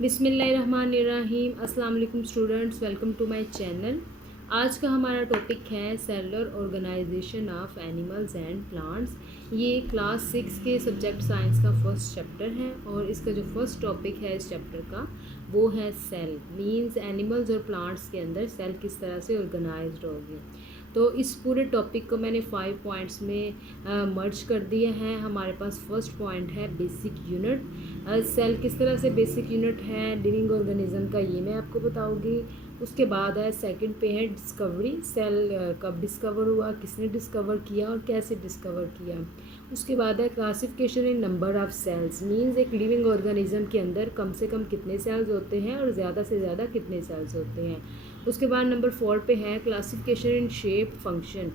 बिस्मिल्लाहिर्रहमानिर्रहीम। अस्सलाम वालेकुम students, welcome to my channel. आज का हमारा टॉपिक है cellular organisation of animals and plants. ये क्लास 6 के सब्जेक्ट साइंस का फर्स्ट चैप्टर है और इसका जो फर्स्ट टॉपिक है इस चैप्टर का वो है सेल। मींस एनिमल्स और प्लांट्स के अंदर सेल किस तरह से ऑर्गेनाइज्ड होगी। तो इस पूरे टॉपिक को मैंने 5 पॉइंट्स में मर्ज कर दिया है। हमारे पास फर्स्ट पॉइंट है बेसिक यूनिट। सेल किस तरह से बेसिक यूनिट है लिविंग ऑर्गेनिज्म का, ये मैं आपको बताऊंगी। उसके बाद है सेकंड पे है डिस्कवरी। सेल कब डिस्कवर हुआ, किसने डिस्कवर किया और कैसे डिस्कवर किया। उसके बाद है classification in number of cells. Means एक लिविंग ऑर्गेनिज्म के अंदर कम से कम कितने सेल्स होते हैं और ज़्यादा से ज़्यादा कितने सेल्स होते हैं। उसके बाद नंबर 4 पे है classification in shape function.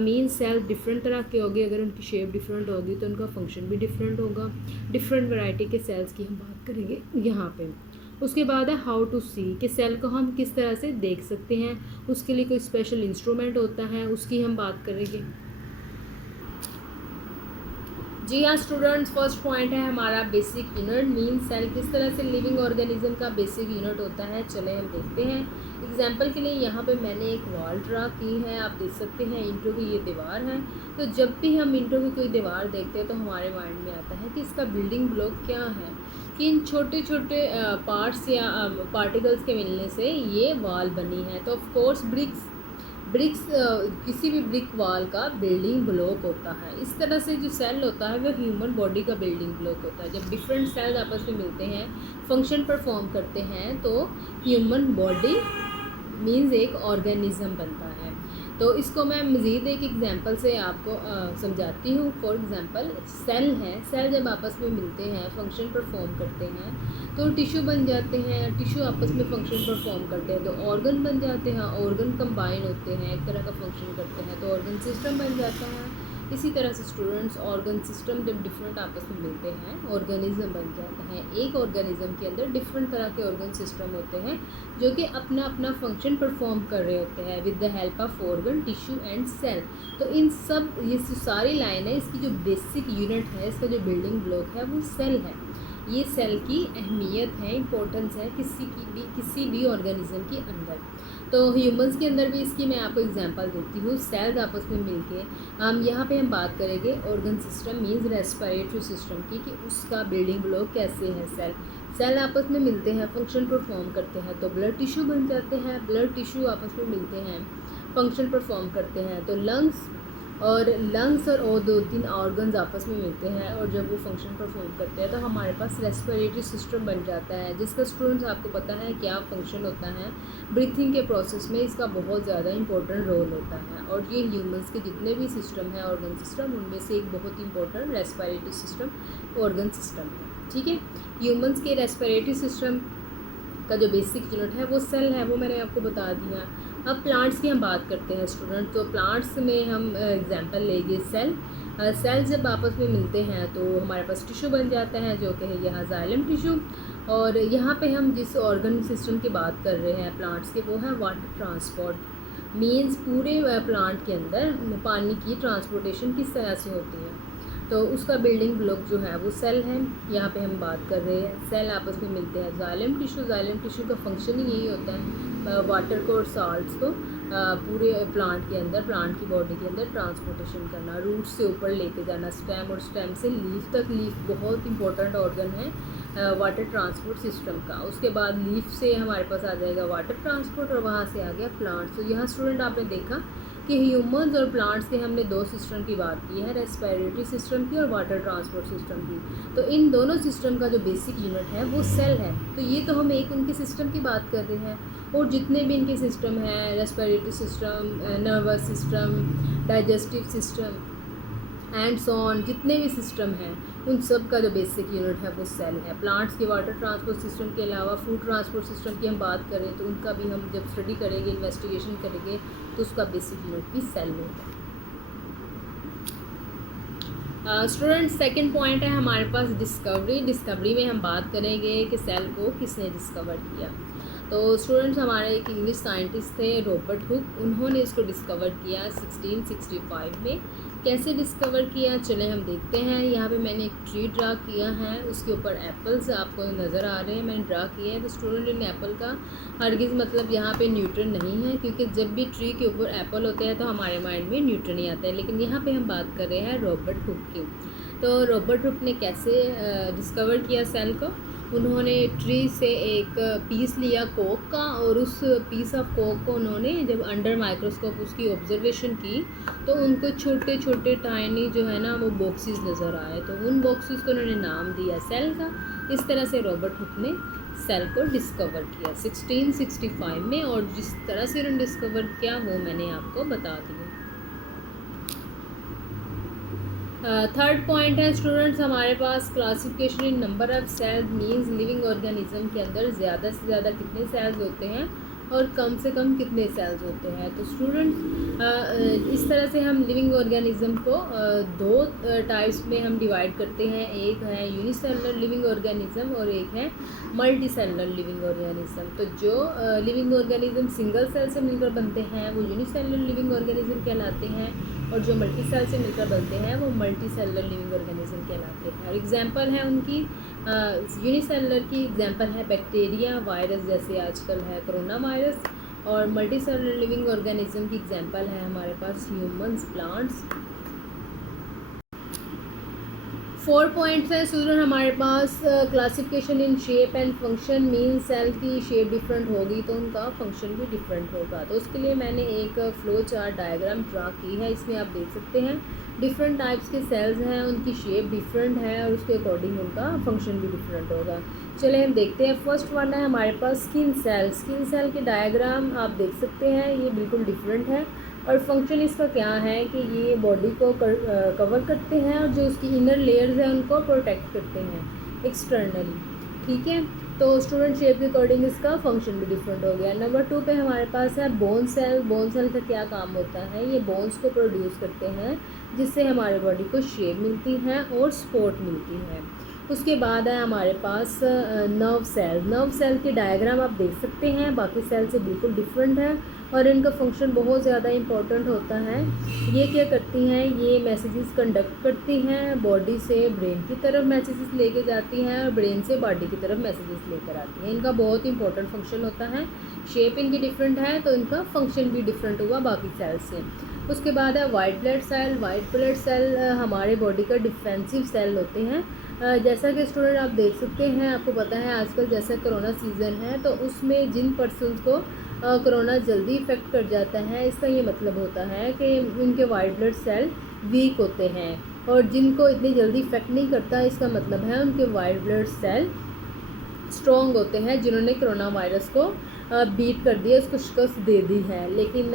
Means cell different तरह के होंगे, अगर उनकी शेप डिफरेंट होगी तो उनका फंक्शन भी डिफरेंट होगा। डिफरेंट वैरायटी के सेल्स की हम बात करेंगे यहाँ पे। उसके बाद है हाउ टू सी, कि सेल को हम किस तरह से देख सकते हैं, उसके लिए कोई स्पेशल इंस्ट्रूमेंट होता है, उसकी हम बात करेंगे। जी हाँ स्टूडेंट्स, फर्स्ट पॉइंट है हमारा बेसिक यूनिट। मीन सेल किस तरह से लिविंग ऑर्गेनिज्म का बेसिक यूनिट होता है। चले हम देखते हैं। एग्जाम्पल के लिए यहाँ पे मैंने एक वॉल ड्रा की है, आप देख सकते हैं ईंटों की ये दीवार है। तो जब भी हम ईंटों की कोई दीवार देखते हैं तो हमारे माइंड में आता है कि इसका बिल्डिंग ब्लॉक क्या है, कि इन छोटे छोटे पार्ट्स या पार्टिकल्स के मिलने से ये वॉल बनी है। तो ऑफ कोर्स ब्रिक्स किसी भी ब्रिक वॉल का बिल्डिंग ब्लॉक होता है। इस तरह से जो सेल होता है वह ह्यूमन बॉडी का बिल्डिंग ब्लॉक होता है। जब डिफरेंट सेल्स आपस में मिलते हैं, फंक्शन परफॉर्म करते हैं, तो ह्यूमन बॉडी मीन्स एक ऑर्गेनिज्म बनता है। तो इसको मैं मज़ीद एक एग्जांपल से आपको समझाती हूँ। फॉर एग्जांपल सेल है, सेल जब आपस में मिलते हैं, फंक्शन परफॉर्म करते हैं तो टिश्यू बन जाते हैं। टिश्यू आपस में फंक्शन परफॉर्म करते हैं तो ऑर्गन बन जाते हैं। ऑर्गन कंबाइन होते हैं, एक तरह का फंक्शन करते हैं तो ऑर्गन सिस्टम बन जाता है। इसी तरह से स्टूडेंट्स ऑर्गन सिस्टम जब डिफरेंट आपस में मिलते हैं ऑर्गेनिज्म बन जाता है। एक ऑर्गेनिज्म के अंदर डिफरेंट तरह के ऑर्गन सिस्टम होते हैं जो कि अपना अपना फंक्शन परफॉर्म कर रहे होते हैं with the help of organ, tissue and cell. तो इन सब ये सारी लाइन है, इसकी जो बेसिक यूनिट है, इसका जो बिल्डिंग ब्लॉक है वो सेल है। ये सेल की अहमियत है, इम्पोर्टेंस है किसी भी ऑर्गेनिज्म के अंदर। तो ह्यूमंस के अंदर भी इसकी मैं आपको एग्जांपल देती हूँ। सेल्स आपस में मिलके हम यहाँ पे हम बात करेंगे organ system means respiratory system की, कि उसका बिल्डिंग ब्लॉक कैसे है। सेल आपस में मिलते हैं, फंक्शन परफॉर्म करते हैं तो ब्लड टिश्यू बन जाते हैं। ब्लड टिश्यू आपस में मिलते हैं, फंक्शन परफॉर्म करते हैं तो लंग्स और 2-3 ऑर्गन्स आपस में मिलते हैं और जब वो फंक्शन परफॉर्म करते हैं तो हमारे पास रेस्पिरेटरी सिस्टम बन जाता है, जिसका स्टूडेंट्स आपको पता है क्या फंक्शन होता है। ब्रीथिंग के प्रोसेस में इसका बहुत ज़्यादा इंपॉर्टेंट रोल होता है। और ये ह्यूमंस के जितने भी सिस्टम हैं ऑर्गन सिस्टम, उनमें से एक बहुत important respiratory system organ system है। ठीक है, ह्यूमंस के रेस्पिरेटरी सिस्टम का जो बेसिक यूनिट है वो सेल है, वो मैंने आपको बता दिया। अब प्लांट्स की हम बात करते हैं स्टूडेंट। तो प्लांट्स में हम एग्जांपल लेंगे सेल। सेल जब आपस में मिलते हैं तो हमारे पास टिश्यू बन जाता है जो कि है यहाँ जाइलम टिश्यू। और यहाँ पे हम जिस ऑर्गन सिस्टम की बात कर रहे हैं प्लांट्स के, वो है वाटर ट्रांसपोर्ट। मीन्स पूरे प्लांट के अंदर पानी की ट्रांसपोर्टेशन किस तरह से होती है, तो उसका बिल्डिंग ब्लॉक जो है वो सेल है। यहाँ पे हम बात कर रहे हैं सेल आपस में मिलते हैं जाइलम टिश्यू। जाइलम टिश्यू का फंक्शन ही यही होता है वाटर को और साल्ट्स को पूरे प्लांट के अंदर, प्लांट की बॉडी के अंदर ट्रांसपोर्टेशन करना, रूट से ऊपर लेके जाना स्टेम और स्टेम से लीफ तक। लीफ बहुत इंपॉर्टेंट ऑर्गन है वाटर ट्रांसपोर्ट सिस्टम का। उसके बाद लीफ से हमारे पास आ जाएगा वाटर ट्रांसपोर्ट और वहाँ से आ गया प्लांट्स। तो यहाँ स्टूडेंट आपने देखा कि ह्यूमंस और प्लांट्स के हमने 2 सिस्टम की बात की है, रेस्पिरेटरी सिस्टम की और वाटर ट्रांसपोर्ट सिस्टम की। तो इन दोनों सिस्टम का जो बेसिक यूनिट है वो सेल है। तो ये तो हम एक उनके सिस्टम की बात कर रहे हैं, और जितने भी इनके सिस्टम हैं, respiratory system, nervous system, digestive system and so on, जितने भी सिस्टम हैं उन सब का जो बेसिक यूनिट है वो सेल है। प्लांट्स के वाटर ट्रांसपोर्ट सिस्टम के अलावा फूड ट्रांसपोर्ट सिस्टम की हम बात करें तो उनका भी हम जब स्टडी करेंगे, इन्वेस्टिगेशन करेंगे, तो उसका बेसिक यूनिट भी सेल होगा। स्टूडेंट सेकंड पॉइंट है हमारे पास डिस्कवरी। डिस्कवरी में हम बात करेंगे कि सेल को किसने डिस्कवर किया। तो स्टूडेंट्स हमारे एक इंग्लिश साइंटिस्ट थे रॉबर्ट हुक, उन्होंने इसको डिस्कवर किया 1665 में। कैसे डिस्कवर किया, चले हम देखते हैं। यहाँ पे मैंने एक ट्री ड्रा किया है, उसके ऊपर एप्पल्स आपको नज़र आ रहे हैं, मैंने ड्रा किया है। तो स्टूडेंट इन एप्पल का हरगिज़ मतलब यहाँ पे न्यूटन नहीं है, क्योंकि जब भी ट्री के ऊपर एप्पल होते हैं तो हमारे माइंड में न्यूटन ही आता है। लेकिन यहाँ पे हम बात कर रहे हैं रॉबर्ट हुक की। तो रॉबर्ट हुक ने कैसे डिस्कवर किया सेल को। उन्होंने ट्री से एक पीस लिया कोक का, और उस पीस ऑफ कोक को उन्होंने जब अंडर माइक्रोस्कोप उसकी ऑब्जर्वेशन की तो उनको छोटे छोटे टाइनी जो है ना वो बॉक्सेस नज़र आए। तो उन बॉक्सेस को उन्होंने नाम दिया सेल का। इस तरह से रॉबर्ट हुक ने सेल को डिस्कवर किया 1665 में, और जिस तरह से उन्होंने डिस्कवर किया वो मैंने आपको बता दिया। थर्ड पॉइंट है स्टूडेंट्स हमारे पास, classification in number of cells means living organism के अंदर ज़्यादा से ज़्यादा कितने सेल्स होते हैं और कम से कम कितने सेल्स होते हैं। तो स्टूडेंट्स इस तरह से हम लिविंग ऑर्गेनिज्म को दो टाइप्स में हम डिवाइड करते हैं। एक है यूनिसेलुलर लिविंग ऑर्गेनिज्म और एक है मल्टी सेलुलर लिविंग ऑर्गेनिज्म। तो जो लिविंग ऑर्गेनिज्म सिंगल सेल से मिलकर बनते हैं वो यूनिसेलुलर लिविंग ऑर्गेनिज्म कहलाते हैं, और जो मल्टी सेल से मिलकर बनते हैं वो मल्टी सेलुलर लिविंग ऑर्गेनिज्म कहलाते हैं। और एग्जांपल है उनकी यूनिसेलुलर की एग्जांपल है बैक्टीरिया, वायरस जैसे आजकल है कोरोना वायरस, और मल्टी सेलुलर लिविंग ऑर्गेनिज्म की एग्जांपल है हमारे पास ह्यूमंस, प्लांट्स। 4 पॉइंट्स हैं स्टूडेंट हमारे पास, classification in shape and function mean cell की शेप डिफरेंट होगी तो उनका फंक्शन भी डिफरेंट होगा। तो उसके लिए मैंने एक फ्लो चार्ट डायग्राम ड्रा की है, इसमें आप देख सकते हैं डिफरेंट टाइप्स के सेल्स हैं, उनकी शेप डिफरेंट है और उसके अकॉर्डिंग उनका फंक्शन भी डिफरेंट होगा। चलिए हम देखते हैं। फर्स्ट वन है हमारे पास स्किन सेल। स्किन सेल के डायग्राम आप देख सकते हैं, ये बिल्कुल डिफरेंट है, और फंक्शन इसका क्या है कि ये बॉडी को कवर करते हैं और जो उसकी इनर लेयर्स हैं उनको प्रोटेक्ट करते हैं एक्सटर्नली। ठीक है, तो स्टूडेंट शेप के अकॉर्डिंग इसका फंक्शन भी डिफरेंट हो गया। नंबर 2 पे हमारे पास है बोन सेल। बोन सेल का क्या काम होता है, ये बोन्स को प्रोड्यूस करते हैं जिससे हमारे बॉडी को शेप मिलती है और सपोर्ट मिलती है। उसके बाद है हमारे पास नर्व सेल। नर्व सेल के डायग्राम आप देख सकते हैं, बाकी सेल से बिल्कुल डिफरेंट है और इनका फंक्शन बहुत ज़्यादा इम्पॉर्टेंट होता है। ये क्या करती हैं, ये मैसेजेस कंडक्ट करती हैं, बॉडी से ब्रेन की तरफ मैसेजेस लेके जाती हैं और ब्रेन से बॉडी की तरफ मैसेजेस लेकर आती हैं। इनका बहुत इंपॉर्टेंट फंक्शन होता है। शेप इनकी डिफरेंट है तो इनका फंक्शन भी डिफरेंट हुआ बाकी सेल से। उसके बाद है white blood cell. White blood cell हमारे बॉडी का डिफेंसिव सेल होते हैं। जैसा कि स्टूडेंट आप देख सकते हैं, आपको पता है आजकल जैसा कोरोना सीज़न है तो उसमें जिन पर्सन्स को कोरोना जल्दी इफ़ेक्ट कर जाता है, इसका ये मतलब होता है कि उनके वाइट ब्लड सेल वीक होते हैं, और जिनको इतनी जल्दी इफ़ेक्ट नहीं करता इसका मतलब है उनके वाइट ब्लड सेल स्ट्रॉन्ग होते हैं, जिन्होंने कोरोना वायरस को बीट कर दिया, उसको शिकस्त दे दी है। लेकिन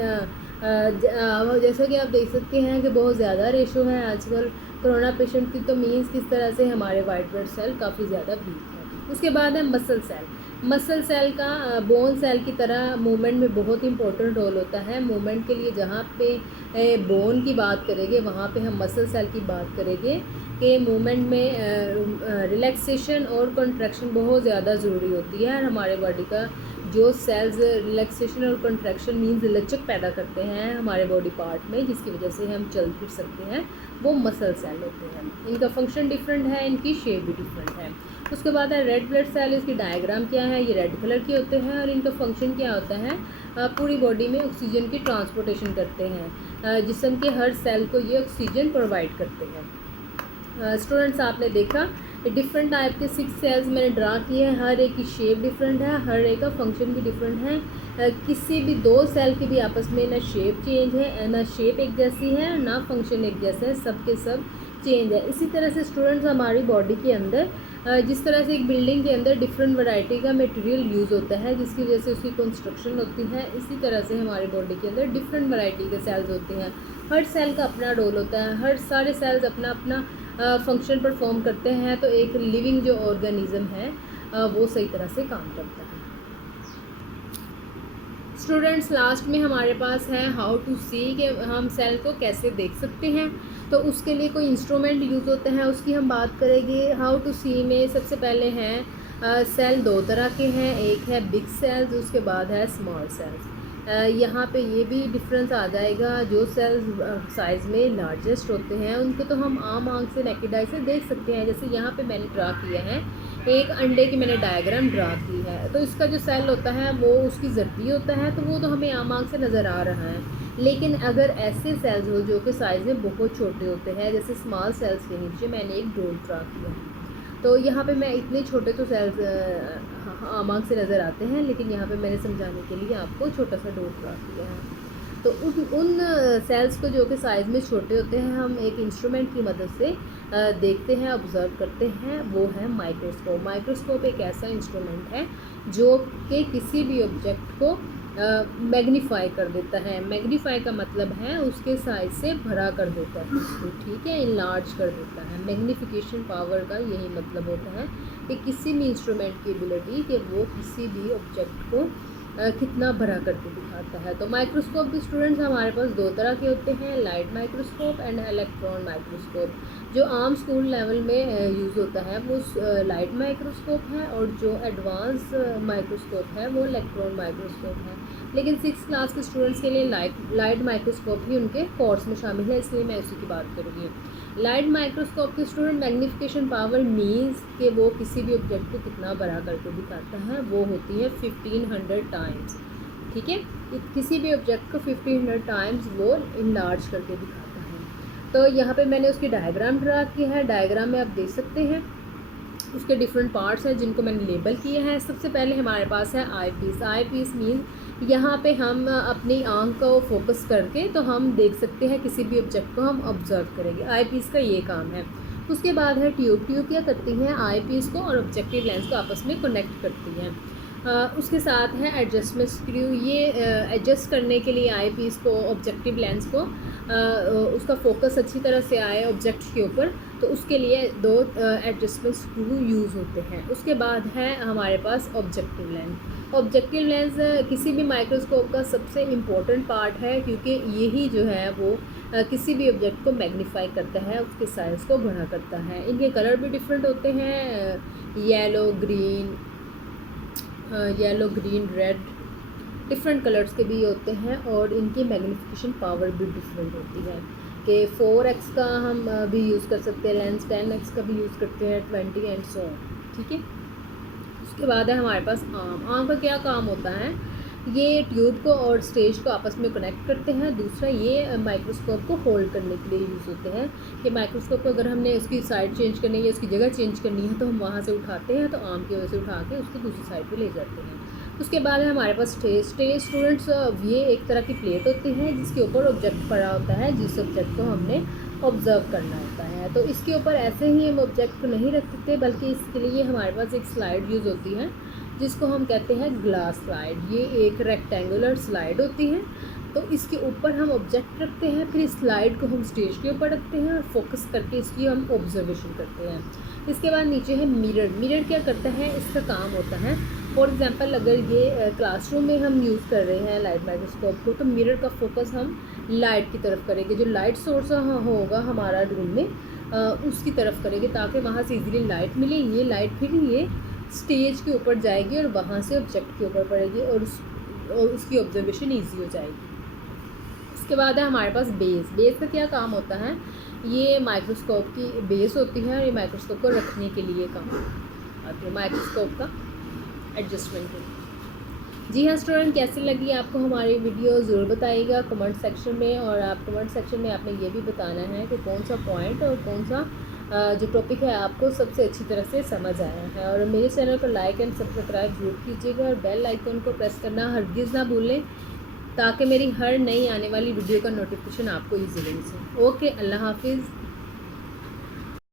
जैसा कि आप देख सकते हैं कि बहुत ज़्यादा रेशो है आजकल कोरोना पेशेंट की, तो मीन्स किस तरह से हमारे वाइट ब्लड सेल काफ़ी ज़्यादा वीक है। उसके बाद है मसल सेल। मसल सेल का बोन सेल की तरह मूवमेंट में बहुत इंपॉर्टेंट रोल होता है। मूवमेंट के लिए जहाँ पे बोन की बात करेंगे वहाँ पे हम मसल सेल की बात करेंगे कि मूवमेंट में रिलैक्सेशन और कंट्रैक्शन बहुत ज़्यादा ज़रूरी होती है। और हमारे बॉडी का जो सेल्स रिलैक्सेशन और कंट्रैक्शन मीन्स लचक पैदा करते हैं हमारे बॉडी पार्ट में, जिसकी वजह से हम चल फिर सकते हैं, वो मसल सेल होते हैं। इनका फंक्शन डिफरेंट है, इनकी शेप भी डिफरेंट है। उसके बाद है रेड ब्लड सेल। इसकी डायग्राम क्या है, ये रेड कलर के होते हैं और इनका फंक्शन क्या होता है, पूरी बॉडी में ऑक्सीजन की ट्रांसपोर्टेशन करते हैं, जिस्म के हर सेल को ये ऑक्सीजन प्रोवाइड करते हैं। स्टूडेंट्स आपने देखा डिफरेंट टाइप के 6 सेल्स मैंने ड्रा किए हैं, हर एक की शेप डिफरेंट है, हर एक का फंक्शन भी डिफरेंट है। किसी भी 2 सेल के भी आपस में ना शेप चेंज है, ना शेप एक जैसी है, ना फंक्शन एक जैसा है, सब के सब चेंज है। इसी तरह से स्टूडेंट्स हमारी बॉडी के अंदर जिस तरह से एक बिल्डिंग के अंदर डिफरेंट वैरायटी का मटेरियल यूज़ होता है जिसकी वजह से उसकी कंस्ट्रक्शन होती है, इसी तरह से हमारी बॉडी के अंदर डिफरेंट वैरायटी के सेल्स होते हैं। हर सेल का अपना रोल होता है, हर सारे सेल्स अपना अपना फंक्शन परफॉर्म करते हैं, तो एक लिविंग जो ऑर्गेनिज्म है वो सही तरह से काम करता है। स्टूडेंट्स लास्ट में हमारे पास है हाउ टू सी, कि हम सेल को कैसे देख सकते हैं। तो उसके लिए कोई इंस्ट्रूमेंट यूज़ होता है, उसकी हम बात करेंगे। हाउ टू सी में सबसे पहले हैं सेल 2 तरह के हैं, एक है बिग सेल्स, उसके बाद है स्मॉल सेल्स। यहाँ पे ये भी डिफरेंस आ जाएगा, जो सेल्स साइज़ में लार्जेस्ट होते हैं उनको तो हम आम आंख से नेकेड आई से देख सकते हैं। जैसे यहाँ पे मैंने ड्रा किया है, एक अंडे की मैंने डायग्राम ड्रा की है, तो इसका जो सेल होता है वो उसकी जर्दी होता है, तो वो तो हमें आम आंख से नज़र आ रहा है। लेकिन अगर ऐसे सेल्स हो जो कि साइज़ में बहुत छोटे होते हैं, जैसे स्मॉल सेल्स के नीचे मैंने एक डॉट ड्रा किया है, तो यहाँ पे मैं इतने छोटे तो सेल्स आम आंख से नज़र आते हैं, लेकिन यहाँ पे मैंने समझाने के लिए आपको छोटा सा डॉट ड्रा किया है। तो उन सेल्स को जो कि साइज़ में छोटे होते हैं हम एक इंस्ट्रूमेंट की मदद से देखते हैं, ऑब्ज़र्व करते हैं, वो है माइक्रोस्कोप। माइक्रोस्कोप एक ऐसा इंस्ट्रूमेंट है जो कि किसी भी ऑब्जेक्ट को मैग्नीफाई कर देता है। मैग्नीफाई का मतलब है उसके साइज से भरा कर देता है उसको, ठीक है, इनलार्ज कर देता है। मैग्नीफिकेशन पावर का यही मतलब होता है कि किसी भी इंस्ट्रूमेंट की एबिलिटी कि वो किसी भी ऑब्जेक्ट को कितना भरा करके दिखाता है। तो माइक्रोस्कोप भी स्टूडेंट्स हमारे पास दो तरह के होते हैं, light microscope and electron microscope. जो आम स्कूल लेवल में यूज़ होता है वो लाइट माइक्रोस्कोप है, और जो एडवांस माइक्रोस्कोप है वो इलेक्ट्रॉन माइक्रोस्कोप है। लेकिन 6th क्लास के स्टूडेंट्स के लिए लाइट माइक्रोस्कोप ही उनके कोर्स में शामिल है, इसलिए मैं उसी की बात करूँगी। लाइट माइक्रोस्कोप के स्टूडेंट मैग्नीफिकेशन पावर मीन्स कि वो किसी भी ऑब्जेक्ट को कितना बड़ा करके दिखाता है, वो होती है 1500 टाइम्स, ठीक है। किसी भी ऑब्जेक्ट को 1500 टाइम्स वो इनलार्ज करके दिखाता है। तो यहाँ पे मैंने उसकी डायग्राम ड्रा किया है, डायग्राम में आप देख सकते हैं उसके डिफरेंट पार्ट्स हैं जिनको मैंने लेबल किया है। सबसे पहले हमारे पास है आई पीस। आई पीस मीन्स यहाँ पे हम अपनी आंख को फोकस करके तो हम देख सकते हैं किसी भी ऑब्जेक्ट को हम ऑब्जर्व करेंगे, आई पीस का ये काम है। उसके बाद है ट्यूब। ट्यूब क्या करती हैं, आई पीस को और ऑब्जेक्टिव लेंस को आपस में कनेक्ट करती हैं। उसके साथ है एडजस्टमेंट स्क्रू। ये एडजस्ट करने के लिए आई पीस को, ऑब्जेक्टिव लेंस को उसका फोकस अच्छी तरह से आए ऑब्जेक्ट के ऊपर, तो उसके लिए दो एडजस्टमेंट स्क्रू यूज़ होते हैं। उसके बाद है हमारे पास ऑब्जेक्टिव लेंस। ऑब्जेक्टिव लेंस किसी भी माइक्रोस्कोप का सबसे इम्पोर्टेंट पार्ट है, क्योंकि यही जो है वो किसी भी ऑब्जेक्ट को मैग्नीफाई करता है, उसके साइज़ को बड़ा करता है। इनके कलर भी डिफरेंट होते हैं, yellow green red, different colours के भी होते हैं, और इनकी मैग्नीफिकेशन पावर भी डिफरेंट होती है कि 4x का हम भी यूज़ कर सकते हैं लेंस, 10x का भी यूज़ करते हैं, 20 एंड सो ऑन, ठीक है। उसके बाद है हमारे पास आर्म। आर्म का क्या काम होता है, ये ट्यूब को और स्टेज को आपस में कनेक्ट करते हैं। दूसरा ये माइक्रोस्कोप को होल्ड करने के लिए यूज़ होते हैं कि माइक्रोस्कोप को अगर हमने उसकी साइड चेंज करनी है, उसकी जगह चेंज करनी है, तो हम वहाँ से उठाते हैं, तो आर्म की वजह से उठा के उसको दूसरी साइड पे ले जाते हैं। उसके बाद है हमारे पास स्टेज। स्टेज स्टूडेंट्स ये एक तरह की प्लेट होती है जिसके ऊपर ऑब्जेक्ट पड़ा होता है, जिस ऑब्जेक्ट को हमने ऑब्ज़र्व करना होता है। तो इसके ऊपर ऐसे ही हम ऑब्जेक्ट को नहीं रख सकते, बल्कि इसके लिए हमारे पास एक स्लाइड यूज़ होती है जिसको हम कहते हैं ग्लास स्लाइड। ये एक रेक्टेंगुलर स्लाइड होती है, तो इसके ऊपर हम ऑब्जेक्ट रखते हैं, फिर इस स्लाइड को हम स्टेज के ऊपर रखते हैं और फोकस करके इसकी हम ऑब्जर्वेशन करते हैं। इसके बाद नीचे है मिरर। मिरर क्या करता है, इसका काम होता है, फॉर एग्जांपल अगर ये क्लासरूम में हम यूज़ कर रहे हैं लाइट माइक्रोस्कोप को, तो मिरर का फोकस हम लाइट की तरफ करेंगे, जो लाइट सोर्स होगा हमारा रूम में उसकी तरफ करेंगे, ताकि वहाँ से इजीली लाइट मिले। ये लाइट फिर ये स्टेज के ऊपर जाएगी और वहाँ से ऑब्जेक्ट के ऊपर पड़ेगी और उसकी ऑब्जर्वेशन ईजी हो जाएगी। उसके बाद है हमारे पास बेस। बेस का क्या काम होता है, ये माइक्रोस्कोप की बेस होती है और ये माइक्रोस्कोप को रखने के लिए काम आती है, माइक्रोस्कोप का एडजस्टमेंट के लिए। जी हाँ स्टूडेंट, कैसी लगी आपको हमारी वीडियो ज़रूर बताइएगा कमेंट सेक्शन में, और आप कमेंट सेक्शन में आपने ये भी बताना है कि कौन सा पॉइंट और कौन सा जो टॉपिक है आपको सबसे अच्छी तरह से समझ आया है। और मेरे चैनल को लाइक एंड सब्सक्राइब जरूर कीजिएगा और बेल आइकन को प्रेस करना हरगिज़ ना भूलें, ताकि मेरी हर नई आने वाली वीडियो का नोटिफिकेशन आपको ईजीली मिले। ओके, अल्लाह हाफिज़।